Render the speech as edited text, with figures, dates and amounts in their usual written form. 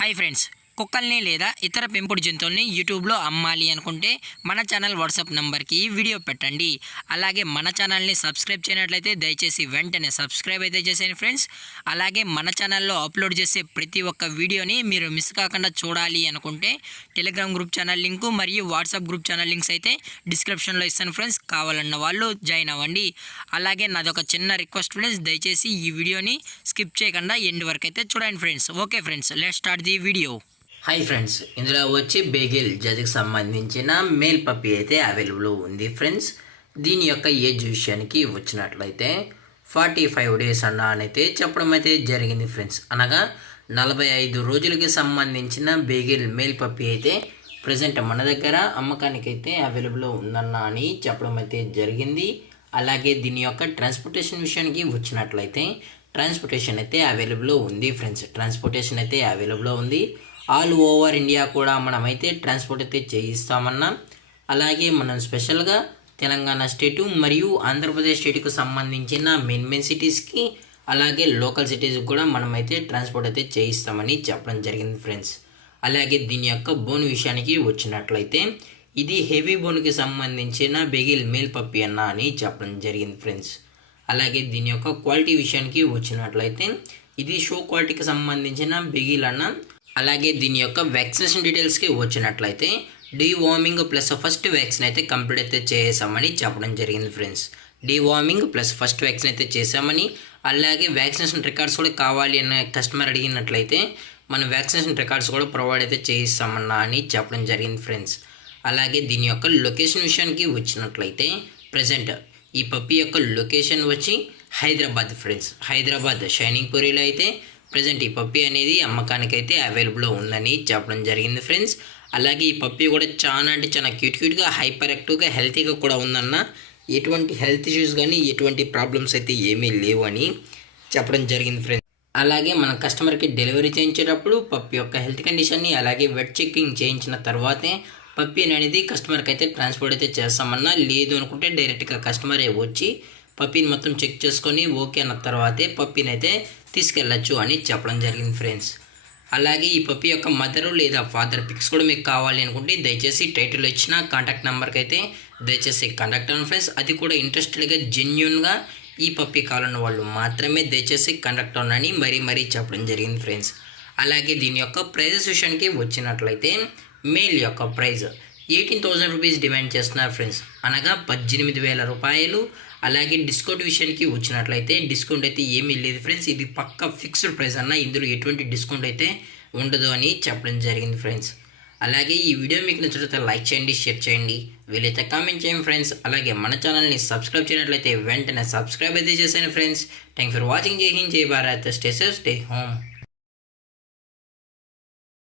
Hi friends, కుక్కల్ని లేదా ఇతర పెంపుడు జంతువుల్ని యూట్యూబ్లో అమ్మాలి అనుకుంటే మన ఛానల్ వాట్సాప్ నెంబర్కి వీడియో పెట్టండి. అలాగే మన ఛానల్ని సబ్స్క్రైబ్ చేయనట్లయితే దయచేసి వెంటనే సబ్స్క్రైబ్ అయితే చేసేయండి ఫ్రెండ్స్. అలాగే మన ఛానల్లో అప్లోడ్ చేసే ప్రతి ఒక్క వీడియోని మీరు మిస్ కాకుండా చూడాలి అనుకుంటే టెలిగ్రామ్ గ్రూప్ ఛానల్ లింకు మరియు వాట్సాప్ గ్రూప్ ఛానల్ లింక్స్ అయితే డిస్క్రిప్షన్లో ఇస్తాను ఫ్రెండ్స్. కావాలన్న వాళ్ళు జాయిన్ అవ్వండి. అలాగే నాదొక చిన్న రిక్వెస్ట్ ఫ్రెండ్స్, దయచేసి ఈ వీడియోని స్కిప్ చేయకుండా ఎండ్ వరకు అయితే చూడండి friends. Okay friends, let's start the video. Hi friends, ఇందులో వచ్చి బేగిల్ జాతికి సంబంధించిన మేల్ పప్పీ అయితే అవైలబుల్ ఉంది ఫ్రెండ్స్. దీని యొక్క ఏజ్ విషయానికి వచ్చినట్లయితే 45 డేస్ అయితే చెప్పడం అయితే జరిగింది ఫ్రెండ్స్. అనగా 45 రోజులకి సంబంధించిన బేగిల్ మేల్ పప్పీ అయితే ప్రజెంట్ మన దగ్గర అమ్మకానికి అయితే అవైలబుల్ ఉందన్న అని చెప్పడం అయితే జరిగింది. అలాగే దీని యొక్క ట్రాన్స్పోర్టేషన్ విషయానికి వచ్చినట్లయితే ట్రాన్స్పోర్టేషన్ అయితే అవైలబుల్ ఉంది ఫ్రెండ్స్. ట్రాన్స్పోర్టేషన్ అయితే అవైలబుల్ ఉంది. ఆల్ ఓవర్ ఇండియా కూడా మనమైతే ట్రాన్స్పోర్ట్ అయితే చేయిస్తామన్నాం. అలాగే మనం స్పెషల్గా తెలంగాణ స్టేటు మరియు ఆంధ్రప్రదేశ్ స్టేట్కు సంబంధించిన మెయిన్ సిటీస్కి అలాగే లోకల్ సిటీస్కి కూడా మనమైతే ట్రాన్స్పోర్ట్ అయితే చేయిస్తామని చెప్పడం జరిగింది ఫ్రెండ్స్. అలాగే దీని యొక్క బోన్ విషయానికి వచ్చినట్లయితే ఇది హెవీ బోన్కి సంబంధించిన బెగిల్ మేల్ పప్పీ అన్న అని చెప్పడం జరిగింది ఫ్రెండ్స్. అలాగే దీని యొక్క క్వాలిటీ విషయానికి వచ్చినట్లయితే ఇది షో క్వాలిటీకి సంబంధించిన బెగిల్ అన్న. అలాగే దీని యొక్క వ్యాక్సినేషన్ డీటెయిల్స్కి వచ్చినట్లయితే డీవార్మింగ్ ప్లస్ ఫస్ట్ వ్యాక్సిన్ అయితే కంప్లీట్ అయితే చేసామని చెప్పడం జరిగింది friends. Deworming plus first vaccine అయితే చేసామని, అలాగే వ్యాక్సినేషన్ రికార్డ్స్ కూడా కావాలి అన్న కస్టమర్ అడిగినట్లయితే మనం వ్యాక్సినేషన్ రికార్డ్స్ కూడా ప్రొవైడ్ అయితే చేయిస్తామన్నా అని చెప్పడం జరిగింది ఫ్రెండ్స్. అలాగే దీని యొక్క లొకేషన్ విషయానికి వచ్చినట్లయితే ప్రజెంట్ ఈ పప్పీ యొక్క లొకేషన్ వచ్చి హైదరాబాద్ ఫ్రెండ్స్. హైదరాబాద్ షైనింగ్ పూరిలో అయితే ప్రజెంట్ ఈ పప్పీ అనేది అమ్మకానికి అయితే అవైలబుల్లో ఉందని చెప్పడం జరిగింది ఫ్రెండ్స్. అలాగే ఈ పప్పీ కూడా చాలా అంటే చాలా క్యూట్గా హైపర్ యాక్టివ్గా హెల్తీగా కూడా ఉందన్న. ఎటువంటి హెల్త్ ఇష్యూస్ కానీ ఎటువంటి ప్రాబ్లమ్స్ అయితే ఏమీ లేవు అని చెప్పడం జరిగింది ఫ్రెండ్స్. అలాగే మన కస్టమర్కి డెలివరీ చేయించేటప్పుడు పప్పీ యొక్క హెల్త్ కండిషన్ని అలాగే వెట్ చెకింగ్ చేయించిన తర్వాతే పప్పీ అనేది కస్టమర్కి అయితే ట్రాన్స్పోర్ట్ అయితే చేస్తామన్నా. లేదు అనుకుంటే డైరెక్ట్గా కస్టమరే వచ్చి పప్పీని మొత్తం చెక్ చేసుకొని ఓకే అన్న తర్వాతే పప్పీని అయితే తీసుకెళ్ళచ్చు అని చెప్పడం జరిగింది ఫ్రెండ్స్. అలాగే ఈ పప్పీ యొక్క మదరు లేదా ఫాదర్ పిక్స్ కూడా మీకు కావాలి అనుకుంటే దయచేసి టైటిల్లో ఇచ్చిన కాంటాక్ట్ నెంబర్కి అయితే దయచేసి కాంటాక్ట్ అవ్వండి ఫ్రెండ్స్. అది కూడా ఇంట్రెస్టెడ్గా జెన్యున్గా ఈ పప్పీ కావాలన్న వాళ్ళు మాత్రమే దయచేసి కాంటాక్ట్ అవ్వనని మరీ చెప్పడం జరిగింది ఫ్రెండ్స్. అలాగే దీని యొక్క ప్రైజెస్ విషయానికి వచ్చినట్లయితే మేల్ యొక్క ప్రైజ్ 18,000 రూపీస్ డిమాండ్ చేస్తున్నారు ఫ్రెండ్స్. అనగా 18,000 రూపాయలు. అలాగే డిస్కౌంట్ విషయానికి వచ్చినట్లయితే డిస్కౌంట్ అయితే ఏమీ లేదు ఫ్రెండ్స్. ఇది పక్కా ఫిక్స్డ్ ప్రైస్ అన్న, ఇందులో ఎటువంటి డిస్కౌంట్ అయితే ఉండదు అని చెప్పడం జరిగింది ఫ్రెండ్స్. అలాగే ఈ వీడియో మీకు నచ్చినట్లయితే లైక్ చేయండి, షేర్ చేయండి, వీలైతే కామెంట్ చేయండి ఫ్రెండ్స్. అలాగే మన ఛానల్ని సబ్స్క్రైబ్ చేయనట్లయితే వెంటనే సబ్స్క్రైబ్ అయితే చేశాను ఫ్రెండ్స్. Thank for watching. జై హింద్, జై Bharat, stay safe, stay home.